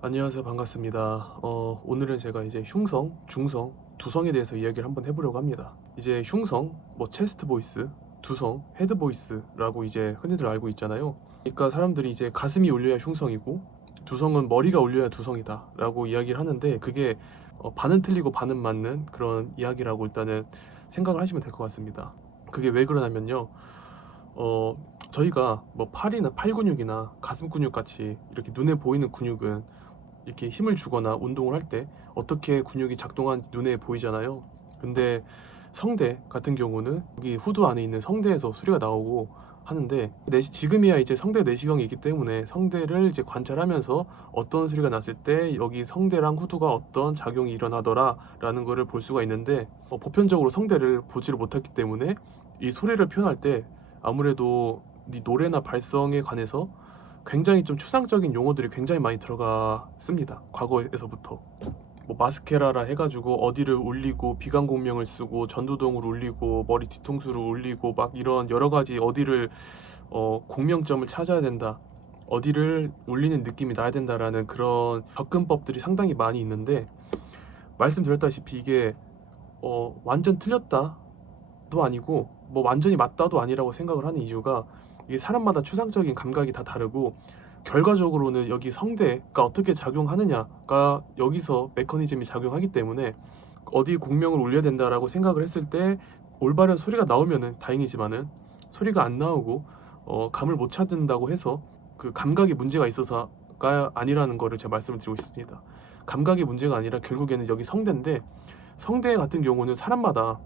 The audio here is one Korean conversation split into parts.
안녕하세요. 반갑습니다. 오늘은 제가 이제 흉성, 중성, 두성에 대해서 이야기를 한번 해보려고 합니다. 이제 흉성, 뭐 체스트 보이스, 두성, 헤드 보이스라고 이제 흔히들 알고 있잖아요. 그러니까 사람들이 이제 가슴이 울려야 흉성이고 두성은 머리가 울려야 두성이다라고 이야기를 하는데 그게 반은 틀리고 반은 맞는 그런 이야기라고 일단은 생각을 하시면 될 것 같습니다. 그게 왜 그러냐면요. 저희가 뭐 팔이나 팔 근육이나 가슴 근육 같이 이렇게 눈에 보이는 근육은 이렇게 힘을 주거나 운동을 할 때 어떻게 근육이 작동하는지 눈에 보이잖아요. 근데 성대 같은 경우는 여기 후두 안에 있는 성대에서 소리가 나오고 하는데 지금이야 이제 성대 내시경이 있기 때문에 성대를 이제 관찰하면서 어떤 소리가 났을 때 여기 성대랑 후두가 어떤 작용이 일어나더라 라는 거를 볼 수가 있는데 보편적으로 성대를 보지를 못했기 때문에 이 소리를 표현할 때 아무래도 이 노래나 발성에 관해서 굉장히 좀 추상적인 용어들이 굉장히 많이 들어갔습니다. 과거에서부터 뭐 마스케라라 해가지고 어디를 울리고 비강공명을 쓰고 전두동을 울리고 머리 뒤통수를 울리고 막 이런 여러 가지 어디를 공명점을 찾아야 된다. 어디를 울리는 느낌이 나야 된다라는 그런 접근법들이 상당히 많이 있는데 말씀드렸다시피 이게 완전 틀렸다도 아니고 뭐 완전히 맞다도 아니라고 생각을 하는 이유가 이게 사람마다 추상적인 감각이 다 다르고 결과적으로는 여기 성대가 어떻게 작용하느냐가 여기서 메커니즘이 작용하기 때문에 어디 공명을 울려야 된다라고 생각을 했을 때 올바른 소리가 나오면은 다행이지만은 소리가 안 나오고 감을 못 찾는다고 해서 그 감각이 문제가 있어서가 아니라는 거를 제가 말씀을 드리고 있습니다. 감각이 문제가 아니라 결국에는 여기 성대인데 성대 같은 경우는 사람마다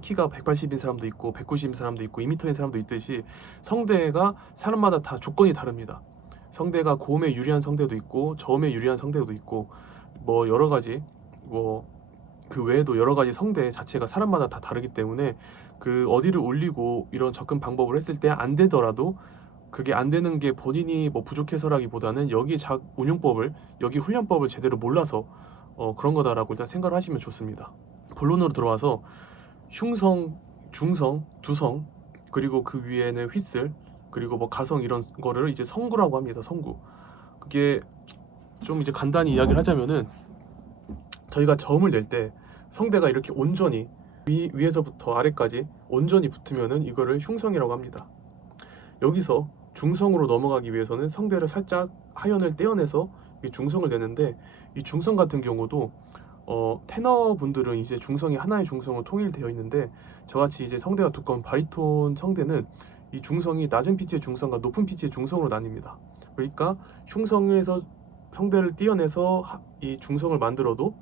키가 180인 사람도 있고 190인 사람도 있고 2m인 사람도 있듯이 성대가 사람마다 다 조건이 다릅니다. 성대가 고음에 유리한 성대도 있고 저음에 유리한 성대도 있고 뭐 여러 가지 뭐 그 외에도 여러 가지 성대 자체가 사람마다 다 다르기 때문에 그 어디를 울리고 이런 접근 방법을 했을 때 안 되더라도 그게 안 되는 게 본인이 뭐 부족해서라기보다는 여기 훈련법을 제대로 몰라서 그런 거다라고 일단 생각을 하시면 좋습니다. 본론으로 들어와서 흉성, 중성, 두성 그리고 그 위에는 휘슬 그리고 뭐 가성 이런 거를 이제 성구라고 합니다. 성구. 그게 좀 이제 간단히 이야기를 하자면은 저희가 저음을 낼 때 성대가 이렇게 온전히 위에서부터 아래까지 온전히 붙으면은 이거를 흉성이라고 합니다. 여기서 중성으로 넘어가기 위해서는 성대를 살짝 하연을 떼어내서 중성을 내는데 이 중성 같은 경우도 테너 분들은 이제 중성이 하나의 중성으로 통일되어 있는데 저같이 이제 성대가 두꺼운 바리톤 성대는 이 중성이 낮은 피치의 중성과 높은 피치의 중성으로 나뉩니다. 그러니까 흉성에서 성대를 떼어내서 이 중성을 만들어도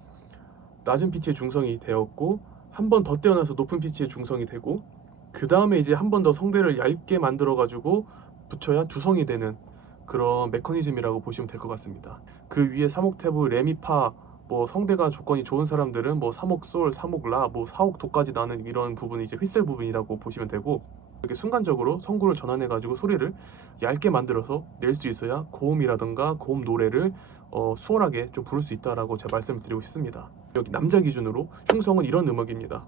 낮은 피치의 중성이 되었고 한 번 더 떼어내서 높은 피치의 중성이 되고 그 다음에 이제 한 번 더 성대를 얇게 만들어 가지고 붙여야 두성이 되는 그런 메커니즘이라고 보시면 될 것 같습니다. 그 위에 3옥테브 레미파 뭐 성대가 조건이 좋은 사람들은 뭐 3옥 솔, 3옥 라, 뭐 4옥 도까지 나는 이런 부분이 이제 휘슬 부분이라고 보시면 되고 이렇게 순간적으로 성구를 전환해 가지고 소리를 얇게 만들어서 낼 수 있어야 고음이라든가 고음 노래를 수월하게 좀 부를 수 있다라고 제가 말씀을 드리고 싶습니다. 여기 남자 기준으로 흉성은 이런 음악입니다.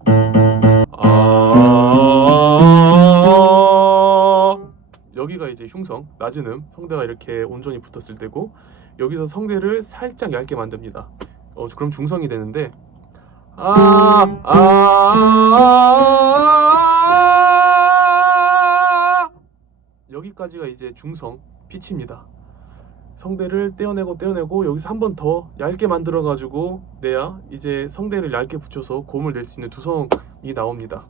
여기가 이제 흉성, 낮은 성대가 이렇게 온전히 붙었을 때고 여기서 성대를 살짝 얇게 만듭니다. 그럼 중성이 되는데 여기까지가 이제 중성 피치입니다. 성대를 떼어내고 여기서 한 번 더 얇게 만들어 가지고 내야 이제 성대를 얇게 붙여서 고음을 낼 수 있는 두성이 나옵니다.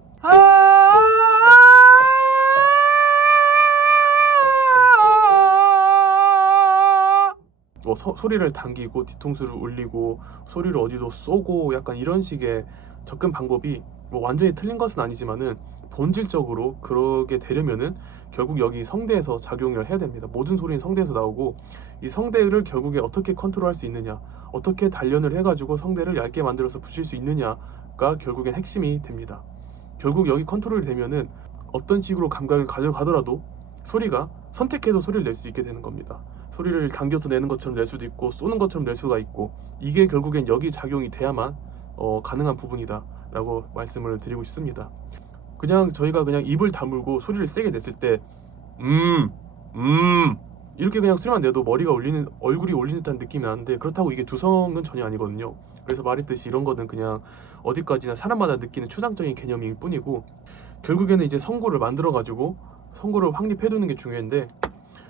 뭐 소리를 당기고 뒤통수를 울리고 소리를 어디도 쏘고 약간 이런 식의 접근 방법이 뭐 완전히 틀린 것은 아니지만은 본질적으로 그러게 되려면은 결국 여기 성대에서 작용을 해야 됩니다. 모든 소리는 성대에서 나오고 이 성대를 결국에 어떻게 컨트롤할 수 있느냐, 어떻게 단련을 해가지고 성대를 얇게 만들어서 붙일 수 있느냐가 결국엔 핵심이 됩니다. 결국 여기 컨트롤이 되면은 어떤 식으로 감각을 가져가더라도 소리가 선택해서 소리를 낼 수 있게 되는 겁니다. 소리를 당겨서 내는 것처럼 낼 수도 있고 쏘는 것처럼 낼 수가 있고 이게 결국엔 여기 작용이 돼야만 가능한 부분이다 라고 말씀을 드리고 싶습니다. 그냥 저희가 그냥 입을 다물고 소리를 세게 냈을 때 이렇게 그냥 소리만 내도 머리가 울리는, 얼굴이 울리는 듯한 느낌이 나는데, 그렇다고 이게 두성은 전혀 아니거든요. 그래서 말했듯이 이런 거는 그냥 어디까지나 사람마다 느끼는 추상적인 개념일 뿐이고, 결국에는 이제 성구를 만들어 가지고 성구를 확립해 두는 게 중요한데,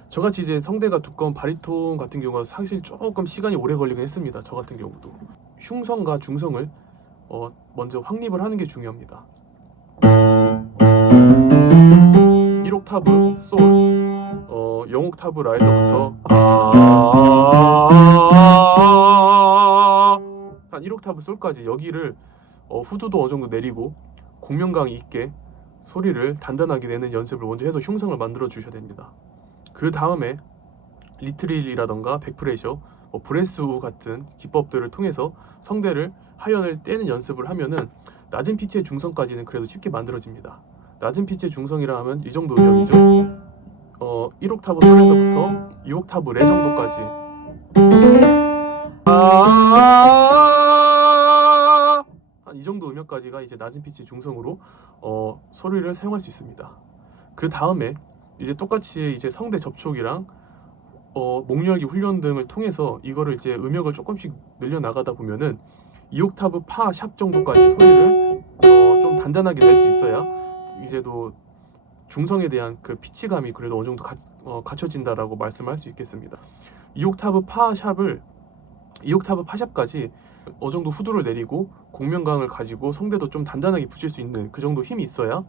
저같이 이제 성대가 두꺼운 바리톤 같은 경우가 사실 조금 시간이 오래 걸리긴 했습니다. 저 같은 경우도 흉성과 중성을 먼저 확립을 하는 게 중요합니다. 1옥타브 솔, 0옥타브 라에서부터 한 1옥타브 솔까지 여기를 후두도 어느 정도 내리고 공명감이 있게 소리를 단단하게 내는 연습을 먼저 해서 흉성을 만들어 주셔야 됩니다. 그 다음에 리트릴이라던가 백프레셔, 브레스우 같은 기법들을 통해서 성대를 하연을 떼는 연습을 하면은 낮은 피치의 중성까지는 그래도 쉽게 만들어집니다. 낮은 피치의 중성이라 하면 이 정도 음역이죠. 1옥타브 솔에서부터 2옥타브 레 정도까지 한 이 정도 음역까지가 이제 낮은 피치 중성으로 소리를 사용할 수 있습니다. 그 다음에 이제 똑같이 이제 성대 접촉이랑 목열기 훈련 등을 통해서 이거를 이제 음역을 조금씩 늘려 나가다 보면은 2옥타브 파 샵 정도까지 소리를 좀 단단하게 낼 수 있어야 이제도 중성에 대한 그 피치감이 그래도 어느 정도 갖춰진다라고 말씀할 수 있겠습니다. 2옥타브 파 샵을 2옥타브 파 샵까지 어느 정도 후두를 내리고 공명강을 가지고 성대도 좀 단단하게 붙일 수 있는 그 정도 힘이 있어야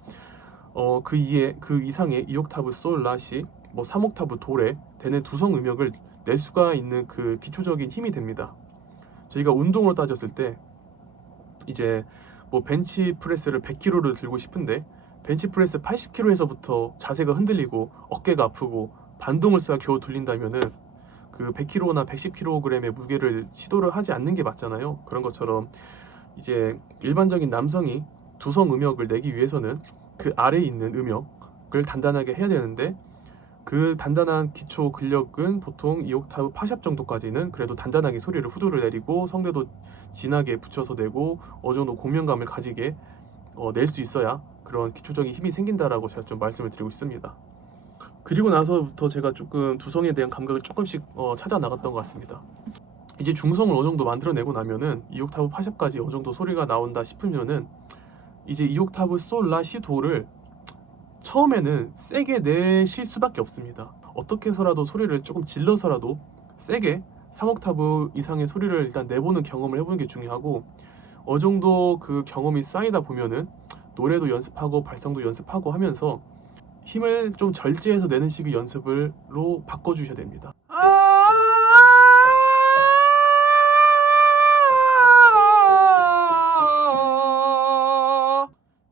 그 이상의 2옥타브 솔 라시 3옥타브 도레 되는 두성 음역을 낼 수가 있는 그 기초적인 힘이 됩니다. 저희가 운동으로 따졌을 때 이제 벤치 프레스를 100kg를 들고 싶은데 벤치 프레스 80kg에서부터 자세가 흔들리고 어깨가 아프고 반동을 써야 겨우 들린다면은 그 100kg나 110kg의 무게를 시도를 하지 않는 게 맞잖아요. 그런 것처럼 이제 일반적인 남성이 두성 음역을 내기 위해서는 그 아래에 있는 음역을 단단하게 해야 되는데, 그 단단한 기초 근력은 보통 2옥타브 파샵 정도까지는 그래도 단단하게 소리를 후두를 내리고 성대도 진하게 붙여서 내고 어느 정도 공명감을 가지게 낼 수 있어야 그런 기초적인 힘이 생긴다라고 제가 좀 말씀을 드리고 있습니다. 그리고 나서부터 제가 조금 두성에 대한 감각을 조금씩 찾아 나갔던 것 같습니다. 이제 중성을 어느 정도 만들어내고 나면은 2옥타브 파샵까지 어느 정도 소리가 나온다 싶으면은 이제 2옥타브 솔 라 시 도를 처음에는 세게 내실 수밖에 없습니다. 어떻게 해서라도 소리를 조금 질러서라도 세게 3옥타브 이상의 소리를 일단 내보는 경험을 해보는 게 중요하고, 어느 정도 그 경험이 쌓이다 보면은 노래도 연습하고 발성도 연습하고 하면서 힘을 좀 절제해서 내는 식의 연습으로 바꿔주셔야 됩니다.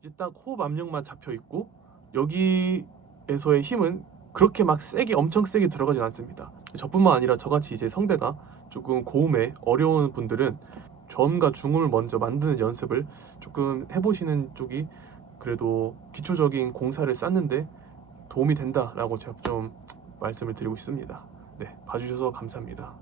이제 딱 호흡 압력만 잡혀 있고 여기에서의 힘은 그렇게 막 세게 엄청 세게 들어가진 않습니다. 저뿐만 아니라 저같이 이제 성대가 조금 고음에 어려운 분들은 저음과 중음을 먼저 만드는 연습을 조금 해보시는 쪽이 그래도 기초적인 공사를 쌓는데 도움이 된다라고 제가 좀 말씀을 드리고 싶습니다. 네, 봐주셔서 감사합니다.